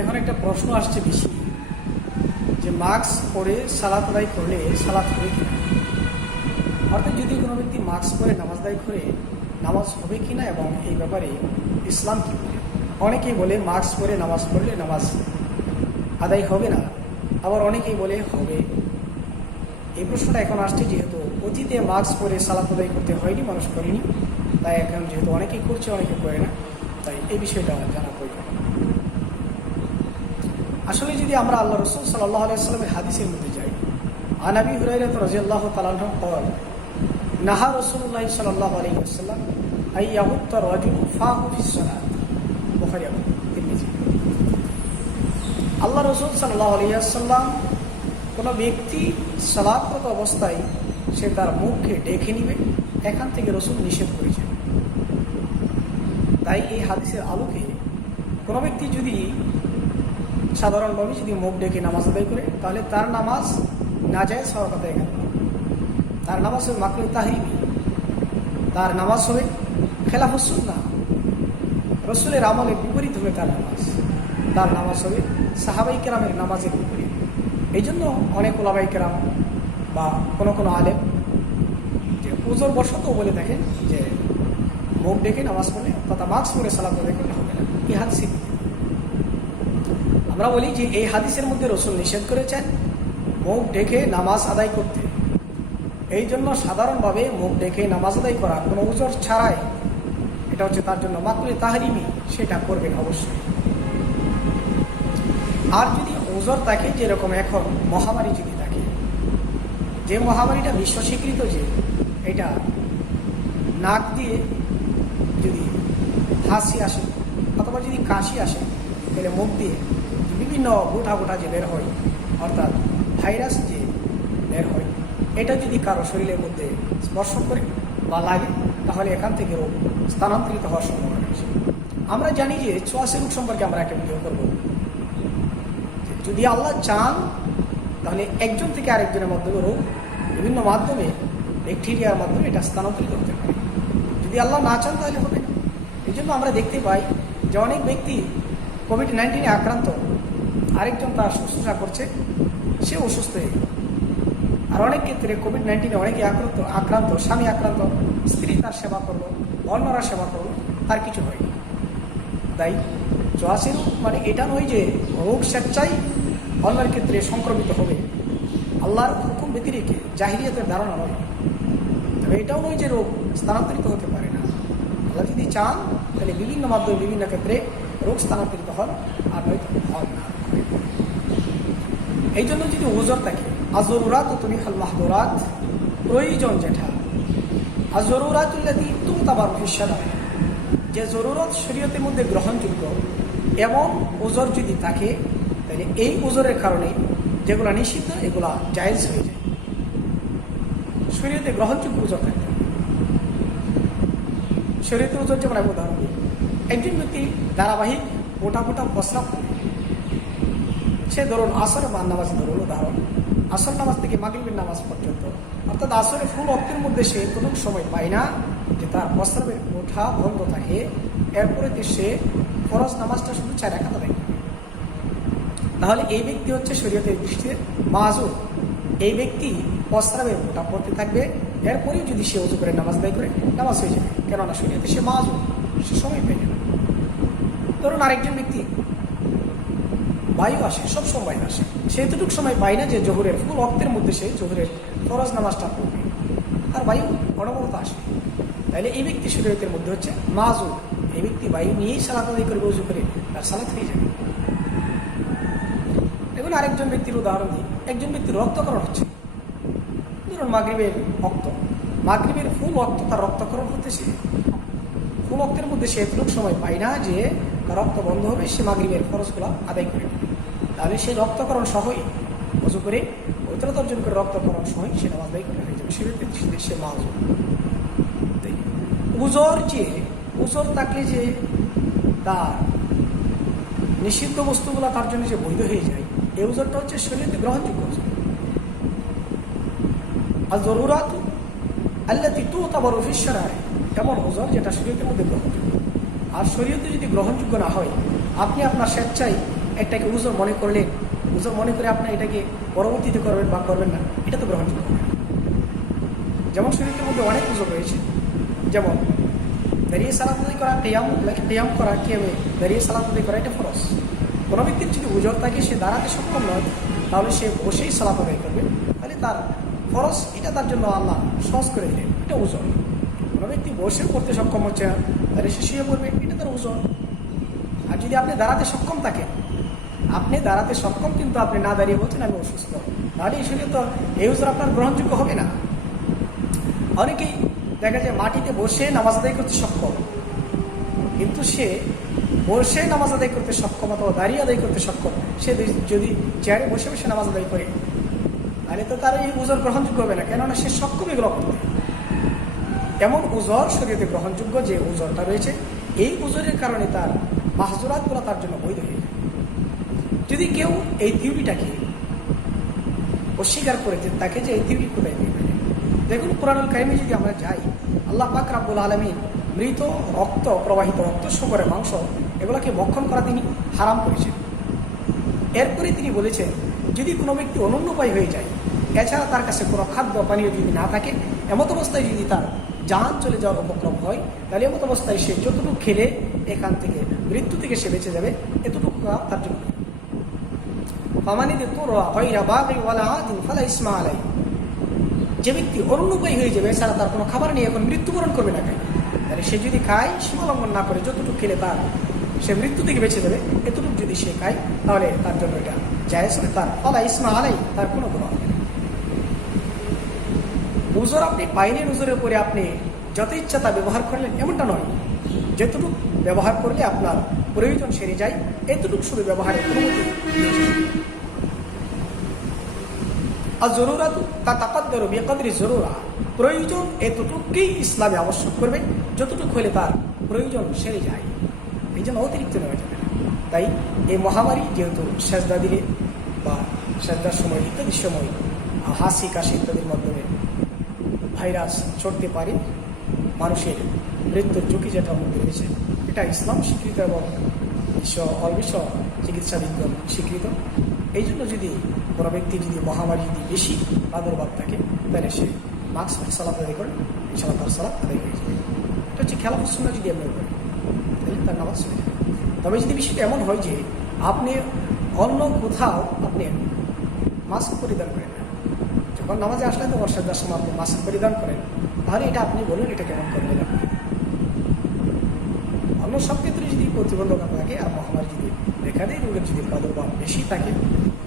এখন একটা প্রশ্ন আসছে বেশি যে মাস্ক পরে সালাত আদায় করলে সালাত হবে কিনা। অর্থাৎ যদি কোনো ব্যক্তি মাস্ক পরে নামাজ আদায় করে নামাজ হবে কিনা এবং এই ব্যাপারে ইসলাম কী বলে। অনেকেই বলে মাস্ক পরে নামাজ পড়লে নামাজ আদায় হবে না, আবার অনেকেই বলে হবে। এই প্রশ্নটা এখন আসছে যেহেতু অতীতে মাস্ক পরে সালাত আদায় করতে হয়নি, মানুষ করেনি, তাই এখন যেহেতু অনেকেই করছে অনেকে করে না, তাই এই বিষয়টা জানা প্রয়োজন। আসলে যদি আমরা আল্লাহ রসুল সাল্লাল্লাহু আলাইহি ওয়াসাল্লামের হাদিসের মধ্যে যাই, আন আবি হুরায়রা রাদিয়াল্লাহু তাআলা আনহু قال নাহা রাসূলুল্লাহ সাল্লাল্লাহু আলাইহি ওয়াসাল্লাম আই ইয়াহুত্তা রাজুলু ফাহু ফিস সালাত, বুখারী এবং তিরমিজি। আল্লাহ রসুল সাল্লাল্লাহু আলাইহি ওয়াসাল্লাম কোনো ব্যক্তি সালাতরত অবস্থায় সে তার মুখকে ঢেকে নিবে, এখান থেকে রসুল নিষেধ করেছেন। তাই এই হাদিসের আলোকে কোনো ব্যক্তি যদি সাধারণভাবে যদি মুখ ডেকে নামাজ আদায় করে তাহলে তার নামাজ নাজায়েজ হওয়ার কথা এখানে। তার নামাজ হবে মাকরুহ তাহরিমি, তার নামাজ হবে খেলাফুস সুন্নাহ, রসুলের আমলের বিপরীত হবে তার নামাজ হবে সাহাবাই কেরামের নামাজের বিপরীত। এই জন্য অনেক ওলামায়ে কেরাম বা কোনো আলেম যে উযর বশত বলে থাকেন যে মুখ ডেকে নামাজ পড়লে তথা মাস্ক পরে সালাত আদায় করলে হবে না। এই হাদিসে আমরা বলি যে এই হাদিসের মধ্যে রসুল নিষেধ করেছেন মুখ ঢেকে নামাজ আদায় করতে। এই জন্য সাধারণভাবে মুখ ঢেকে নামাজ আদায় করা কোনো উযর ছাড়াই এটা হচ্ছে তার জন্য মাকরুহ তাহরিমি, সেটা করবেন অবশ্যই। আর যদি উযর থাকে, যেরকম এখন মহামারী যদি থাকে, যে মহামারীটা বিশ্ব স্বীকৃত, যে এটা নাক দিয়ে যদি হাসি আসে অথবা যদি কাশি আসে তাহলে মুখ দিয়ে বিভিন্ন গোটা যে বের হয়, অর্থাৎ ভাইরাস যে বের হয়, এটা যদি কারো শরীরের মধ্যে স্পর্শ করে বা লাগে তাহলে এখান থেকে রোগ স্থানান্তরিত হওয়ার সম্ভাবনা রয়েছে। আমরা জানি যে ছোঁয়াচে রোগ সম্পর্কে আমরা একটা ভিডিও করব। যদি আল্লাহ চান তাহলে একজন থেকে আরেকজনের মাধ্যমে রোগ বিভিন্ন মাধ্যমে ব্যাকটেরিয়ার মাধ্যমে এটা স্থানান্তরিত হতে পারে। যদি আল্লাহ না চান তাহলে হবে না। এই জন্য আমরা দেখতে পাই যে অনেক ব্যক্তি কোভিড-19 আক্রান্ত, আরেকজন তার শুশ্রূষা করছে, সে অসুস্থ হয়ে গেল। আর অনেক ক্ষেত্রে কোভিড-19 অনেকে আক্রান্ত, স্বামী আক্রান্ত, স্ত্রী তার সেবা করলো, অন্যরা সেবা করলো, তার কিছু হয়নি। তাই ছোঁয়াচে রোগ মানে এটা নয় যে রোগ স্বেচ্ছাই অন্যের ক্ষেত্রে সংক্রমিত হবে, আল্লাহর হুকুম ব্যতিরেকে জাহিলিয়াতের ধারণা নয়। তবে এটাও নয় যে রোগ স্থানান্তরিত হতে পারে না। আল্লাহ যদি চান তাহলে বিভিন্ন মাধ্যমে বিভিন্ন ক্ষেত্রে রোগ স্থানান্তরিত হন, আর নয়তো হন না। এই জন্য যদি উযর থাকে, আযরুরাত তুবিহুল মাহদুরাত, প্রয়োজন যেটা, আযরুরাতুল্লাতী তুতাবারু ফিশ শারঈ, যে জরুরত শরীয়তের মধ্যে গ্রহণযোগ্য এবং উযর যদি থাকে তাহলে এই উযরের কারণে যেগুলো নিষিদ্ধ এগুলা জায়েজ হয়ে যায়। শরীয়তে গ্রহণযোগ্য উযর থাকে। শরীয়তের উযর যেমন আমি উদাহরণ দিই, একজন ব্যক্তি ধারাবাহিক মোটা প্রস্রাব করে, সে ধরুন আসরের নামাজ, ধরুন উদাহরণ আসর নামাজ থেকে মাগরিবের নামাজ পর্যন্ত, অর্থাৎ আসরের ফুল ওয়াক্তের মধ্যে সে কোনো সময় পায় না যে তার প্রস্রাবের ওঠা বন্ধ থাকে, এরপরে সে ফরজ নামাজটা শুধু 4 রাকাত আদায় করে, তাহলে এই ব্যক্তি হচ্ছে শরীয়তের দৃষ্টিতে মাযুর। এই ব্যক্তি প্রস্রাবের ওঠা পড়তে থাকবে, এরপরেও যদি সে ওযু করে নামাজ আদায় করে নামাজ হয়ে যাবে, কেননা শরীয়তে সে মাযুর, সে সময় পেয়ে যাবে। ধরুন আরেকজন ব্যক্তি বায়ু আসে, সব সময় আসে, সে এতটুকু সময় পায় না যে জোহরের ফুল ওয়াক্তের মধ্যে সে জোহরের ফরজ নামাজটা পড়বে, আর বায়ু অনবরত আসে, তাহলে এই ব্যক্তি শরীয়তের মধ্যে হচ্ছে মাযুর। এই ব্যক্তি বায়ু নিয়েই সালাত আদায় করবে, ওযু করে, তার সালাত হয়ে যাবে। এখন আরেকজন ব্যক্তির উদাহরণ দিই, একজন ব্যক্তির রক্তকরণ হচ্ছে, ধরুন মাগরিবের ওয়াক্ত, মাগরিবের ফুল ওয়াক্ত তার রক্তকরণ হতেছে, ফুল ওয়াক্তের মধ্যে সে এতটুকু সময় পায় না যে তার রক্ত বন্ধ হবে, সে মাগরিবের ফরজগুলো আদায় করে নেবে, তাহলে সে রক্তকরণ সহই ওযু করে পবিত্রতা অর্জন করে রক্তকরণ সহই সে নামাজ আদায় করে হয়ে যাবে, সে মাযুর। উযর থাকলে যে তার নিষিদ্ধ বস্তুগুলো তার জন্য যে বৈধ হয়ে যায়, এই উযরটা হচ্ছে শরীয়তে গ্রহণযোগ্য উযর। আয-যরুরাত আল্লাতী তুতাবারু ফিশ শারঈ, এমন উযর যেটা শরীয়তের মধ্যে গ্রহণযোগ্য। আর শরীয়তে যদি গ্রহণযোগ্য না হয়, আপনি আপনার স্বেচ্ছায় একটাকে উজর মনে করলেন, উজর মনে করে আপনি এটাকে পরবর্তীতে করবেন বা করবেন না, এটা তো গ্রহণযোগ্য হবে না। যেমন শরীরের মধ্যে অনেক উজর রয়েছে, যেমন দাঁড়িয়ে সালাত আদায় করা, কেয়াম করা, কেমে দাঁড়িয়ে সালাত আদায় করা, এটা ফরজ। কোনো ব্যক্তির যদি উজর থাকে, সে দাঁড়াতে সক্ষম নয়, তাহলে সে বসেই সালাত আদায় করবে, তাহলে তার ফরজ এটা তার জন্য আল্লাহ সহজ করে দিলেন, এটা উজর। কোনো ব্যক্তি বসেও করতে সক্ষম হচ্ছে না, তাহলে সে শুয়ে পড়বে, এটা তার উজর। আর যদি আপনি দাঁড়াতে সক্ষম থাকেন, আপনি দাঁড়াতে সক্ষম কিন্তু আপনি না দাঁড়িয়ে বলছেন আমি অসুস্থ, তাহলে এই সঙ্গে তো এই উজর আপনার গ্রহণযোগ্য হবে না। অনেকেই দেখা যায় মাটিতে বসে নামাজ আদায় করতে সক্ষম, কিন্তু সে বসে নামাজ আদায় করতে সক্ষম অথবা দাঁড়িয়ে আদায় করতে সক্ষম, সে যদি চেয়ারে বসে বসে নামাজ আদায় করে, তাহলে তো তার এই উজর গ্রহণযোগ্য হবে না, কেননা সে সক্ষম এগুলো করতে। এমন উজর শরীয়তে গ্রহণযোগ্য যে উজরটা রয়েছে, এই উজরের কারণে তার মাহজুরাতগুলো তার জন্য বৈধ হয়ে যায়। যদি কেউ এই থিওরিটাকে অস্বীকার করে তাকে যে এই থিওরি কোথায় দিয়ে ফেলে, দেখুন কুরআনুল কারীমে যদি আমরা যাই, আল্লাহ পাক রব্বুল আলামিন মৃত রক্ত, প্রবাহিত রক্ত, শুকরের মাংস, এগুলোকে ভক্ষণ করা তিনি হারাম করেছেন। এরপরে তিনি বলেছেন, যদি কোনো ব্যক্তি অনুন্নপায় হয়ে যায়, এছাড়া তার কাছে কোনো খাদ্য পানীয় যদি না থাকে, এমত অবস্থায় যদি তার জান চলে যাওয়ার উপক্রম হয়, তাহলে এমত অবস্থায় সে যতটুকু খেলে এখান থেকে মৃত্যু থেকে সে বেঁচে যাবে, এতটুকু তার জন্য। যে ব্যক্তি অনুন্নপায়ী হয়ে যাবে, এছাড়া তার কোনো খাবার নিয়ে এখন মৃত্যুবরণ করবে না কেন, তাহলে সে যদি খায়, সীমালঙ্ঘন না করে যতটুকু খেলে তার সে মৃত্যু থেকে বেঁচে যাবে, এতটুকু যদি সে খায়, তাহলে তার জন্য এটা জায়েজ হবে, তার ফালা ইসমা আলাই, তার কোনো গুনাহ হবে না। উজর আপনি পাইলেন, উজরের উপরে আপনি যত ইচ্ছা তা ব্যবহার করলেন, এমনটা নয়। যতটুকু ব্যবহার করলে আপনার প্রয়োজন সেরে যায়, এতটুকু শুধু ব্যবহারের অনুমতি দিয়েছে। আর জরুরাত তা তাকাদ্দারু বিকদরি জরুরা, প্রয়োজন এতটুকুই ইসলামে আবশ্যক করবে, যতটুকু হলে তার প্রয়োজন সেরে যায়, এই জন্য অতিরিক্ত নেওয়া যাবে না। তাই এই মহামারী যেহেতু সেজদা দিলে বা সেজদার সময় ইত্যাদির সময় হাসি কাশি ইত্যাদির মাধ্যমে ভাইরাস ছড়তে পারে, মানুষের মৃত্যুর ঝুঁকি যেটার মধ্যে রয়েছে, এটা ইসলাম স্বীকৃত এবং বিশ্ব চিকিৎসা বিজ্ঞান স্বীকৃত। এই জন্য যদি কোনো ব্যক্তি যদি মহামারী যদি বেশি প্রাদুর্ভাব থাকে, তাহলে সে মাস্ক সালাত আদায় করে, ইনশাআল্লাহ তার সালাত আদায় হয়ে যাবে। এটা হচ্ছে খেলা পছন্দ যদি আপনি করেন, তাহলে তার নামাজ হয়ে যাবে। তবে যদি বিষয়টা এমন হয় যে আপনি অন্য কোথাও আপনি মাস্ক পরিধান করেন না, যখন নামাজে আসলে তো বর্ষার সময় আপনি মাস্ক পরিধান করেন, তাহলে এটা আপনি বলুন এটা কেমন করবেন। অন্য সব ক্ষেত্রে যদি প্রতিবন্ধকতা থাকে আর মহামারী যদি দেখা দেয়, রোগের যদি প্রাদুর্ভাব বেশি থাকে,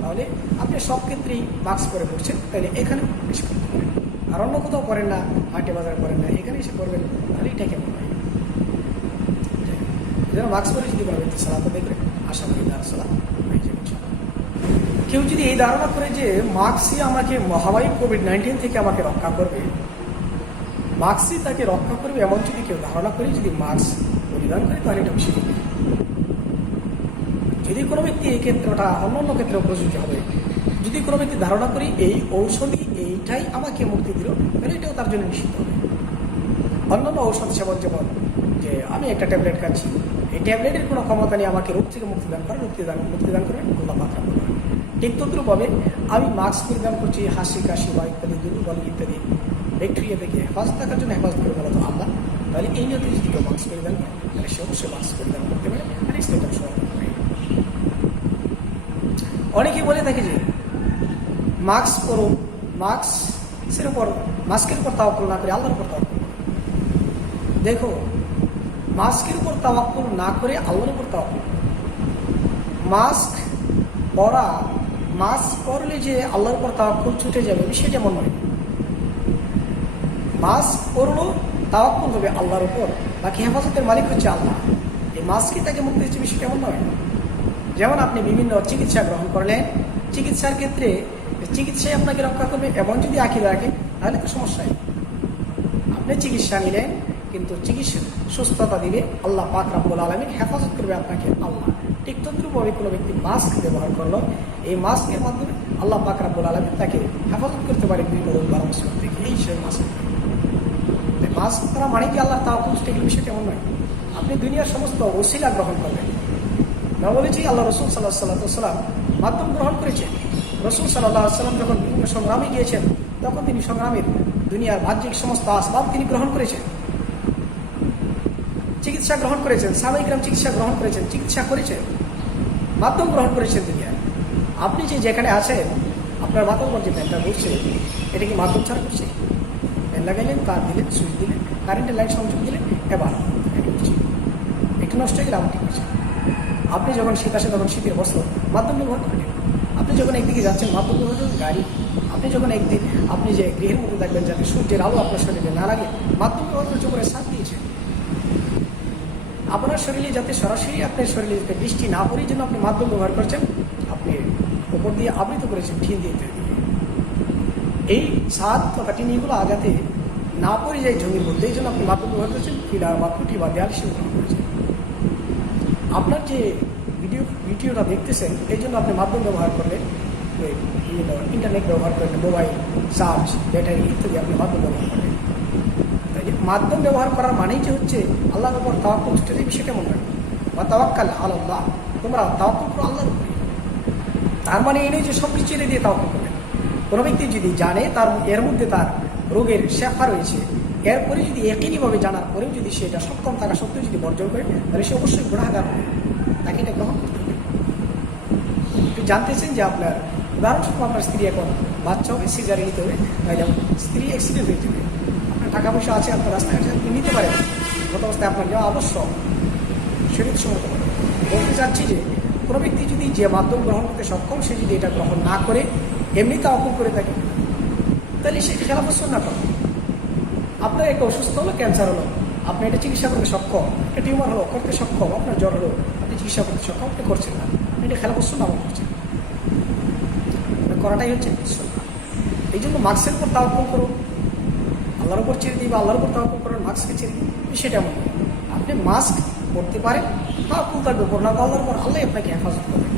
তাহলে আপনি সব ক্ষেত্রেই মাস্ক পরে করছেন, তাহলে এখানে বেশি করতে পারেন। আর অন্য কোথাও করেন না, হাটে বাজার করেন না, এখানে এসে করবেন, তাহলে এটা কেমন হয়। যেন মাস্ক পরে যদি কোনো ব্যক্তি সালাত দেখবেন, আশা করি তার সালাত হয়ে যাবে। কেউ যদি এই ধারণা করে যে মাস্কই আমাকে মহামারী কোভিড-19 থেকে আমাকে রক্ষা করবে, মাস্কই তাকে রক্ষা করবে, এমন যদি কেউ ধারণা করে যদি মাস্ক পরিধান করে, তাহলে এটা বেশি হবে। যদি কোনো ব্যক্তি এই ক্ষেত্রটা অন্য ক্ষেত্রে প্রযোজ্য হবে, যদি কোনো ব্যক্তি ধারণা করি এই ঔষধই এইটাই আমাকে মুক্তি দিল, তাহলে এটাও তার জন্য নিষিদ্ধ হবে। অন্যান্য ঔষধ সেবন, যেমন যে আমি একটা ট্যাবলেট খাচ্ছি, এই ট্যাবলেটের কোনো ক্ষমতা নেই আমাকে রোগ থেকে মুক্তিদান করেন, মুক্তিদান করবেন আল্লাহ পাক রব্বুল আলামিন। ঠিক তদ্রূপভাবে আমি মাস্ক পরিধান করছি, হাসি কাশি বা ইত্যাদি দুর্বল ইত্যাদি ব্যাকটেরিয়া থেকে হেফাজত থাকার জন্য হেফাজত করে বলা তো আল্লাহ, তাহলে এই নিয়ে যদি কেউ মাস্ক পরিধান করে, তাহলে সে অবশ্যই মাস্ক পরিধান করতে পারে, আর ইসলামটা সমর্থন করে। অনেকেই বলে থাকে যে মাস্ক পরুন, মাস্কের উপর তাওয়াক্কুল না করে আল্লাহর উপর তাওয়াক্কুল। দেখো, মাস্কের উপর তাওয়াক্কুল না করে আল্লাহর উপর তাওয়াক্কুল। মাস্ক পরলে যে আল্লাহর উপর তাওয়াক্কুল ছুটে যাবে, বিষয়টা এমন নয়। মাস্ক পরলো, তাওয়াক্কুল হবে আল্লাহর উপর, বাকি হেফাজতের মালিক হচ্ছে আল্লাহ। এই মাস্কই তাকে মুক্তি দিচ্ছে, বিষয়টা এমন নয়। যেমন আপনি বিভিন্ন চিকিৎসা গ্রহণ করলেন, চিকিৎসার ক্ষেত্রে চিকিৎসায় আপনাকে রক্ষা করবে, এমন যদি আঁকিয়ে রাখে, তাহলে তো সমস্যাই। আপনি চিকিৎসা নিলেন, কিন্তু চিকিৎসা সুস্থতা দিবে আল্লাহ পাক রব্বুল আলামিন, হেফাজত করবে আপনাকে আল্লাহ। ঠিক তদ্রূপভাবে কোনো ব্যক্তি মাস্ক ব্যবহার করলো, এই মাস্কের মাধ্যমে আল্লাহ পাক রব্বুল আলামিন তাকে হেফাজত করতে পারে বিভিন্ন রোগ বা মুসিবত থেকে। এই হিসেবে মাস্ক করা মানে কি আল্লাহ তাওয়াক্কুল, এগুলো বিষয় কেমন নয়। আপনি দুনিয়ার সমস্ত ওসিলা গ্রহণ করবেন, আমরা বলেছি আল্লাহ রসুল সাল্লাহ সাল্লাম মাধ্যম গ্রহণ করেছেন। রসুল সাল্লাহ সাল্লাম যখন বিভিন্ন সংগ্রামে গিয়েছেন তখন তিনি সংগ্রামের দুনিয়ার বাহ্যিক সমস্ত আসবাব তিনি গ্রহণ করেছেন, চিকিৎসা গ্রহণ করেছেন, সাহাবায়ে-কেরাম চিকিৎসা গ্রহণ করেছেন, চিকিৎসা করেছেন, মাধ্যম গ্রহণ করেছেন দুনিয়ায়। আপনি যে যেখানে আছেন আপনার মাথার উপর যে ফ্যানটা ঘুরছে এটা কি মাধ্যম ছাড়া করছে? ফ্যান লাগাইলেন, তার দিলেন, সুইচ দিলেন, কারেন্টের লাইট সংযোগ দিলেন, এবার একটু নষ্ট হয়ে গেলে আবার ঠিক আছে। আপনি যখন শীত আসে তখন শীতের বস্ত্র মাধ্যম ব্যবহার করেন। আপনি যখন একদিকে যাচ্ছেন মাধ্যম ব্যবহার করেন গাড়ি। আপনি যখন একদিন আপনি যে গৃহের মধ্যে থাকবেন যাতে সূর্যের আলো আপনার শরীরে না লাগে মাধ্যম ব্যবহার করে চোখের সাথ দিয়েছেন। আপনার শরীরে যাতে সরাসরি আপনার শরীরে যাতে বৃষ্টি না পড়ে জন্য আপনি মাধ্যম ব্যবহার করছেন, আপনি উপর দিয়ে আবৃত করেছেন টিন দিয়ে তৈরি। এই ছাদ তথা টিন এগুলো যাতে না পড়ে যায় জমির মধ্যে, এই জন্য আপনি মাধ্যম ব্যবহার করেছেন, পিলার বা খুঁটি বা দেয়াল হিসেবে ব্যবহার করেছেন। আপনার যে ভিডিওটা দেখতেছেন এই জন্য আপনি মাধ্যম ব্যবহার করলে ইন্টারনেট ব্যবহার করলেন, মোবাইল চার্জ, ব্যাটারি ইত্যাদি আপনি মাধ্যম ব্যবহার করলেন। তাই যে মাধ্যম ব্যবহার করার মানেই যে হচ্ছে আল্লাহর উপর তাওয়াক্কুল ছুটে দেবে সেটা মনে রাখবে। বা তাওয়াক্কাল আলাল্লাহ, তোমরা তাওয়াক্কুল করো আল্লাহর উপরে। তার মানে এই নয় যে সব কিছু এনে দিয়ে তাওয়াক্কুল করবেন। কোনো ব্যক্তি যদি জানে তার এর মধ্যে তার রোগের শেফা রয়েছে, এরপরে যদি একইভাবে জানার পরেও যদি সেটা সক্ষম থাকা সত্ত্বেও যদি বর্জন করে তাহলে সে অবশ্যই গুনাহগার হবে, তাকে এটা গ্রহণ করতে হবে। একটু জানতেছেন যে আপনার উদাহরণস্বরূপ আপনার স্ত্রী এখন বাচ্চা হবে, সিজারে নিতে হবে, তাহলে স্ত্রী অ্যাক্সিডেন্ট হয়ে যাবে, আপনার টাকা পয়সা আছে, আপনার রাস্তাঘাটে আপনি নিতে পারেন, গত অবস্থায় আপনার যাওয়া আবশ্যক, শরীর সম্মত বলতে চাচ্ছি যে কোনো ব্যক্তি যদি যে মাধ্যম গ্রহণ করতে সক্ষম সে যদি এটা গ্রহণ না করে এমনি তাওয়াক্কুল করে থাকে তাহলে সে খেলাফত সুন্নাহ করে। আপনার একটা অসুস্থ হলো, ক্যান্সার হলো, আপনি এটা চিকিৎসা করতে সক্ষম, একটা টিউমার হলো করতে সক্ষম, আপনার জ্বর হলো আপনি চিকিৎসা করতে সক্ষম, আপনি করছেন না, আপনি এটা খেলাফত সুন্নাহ করছেন, করাটাই হচ্ছে সুন্নাহ। এই জন্য মাস্কের উপর তাওয়াক্কুল করুন, আল্লাহর উপর ছেড়ে দিই বা আল্লাহর উপর তাওয়াক্কুল করেন, মাস্ককে ছেড়ে দিই, সেটা এমন আপনি মাস্ক পরতে পারেন, তাওয়াক্কুল থাকবে, করোনা আল্লাহর উপর, আল্লাহ আপনাকে হেফাজত করবেন।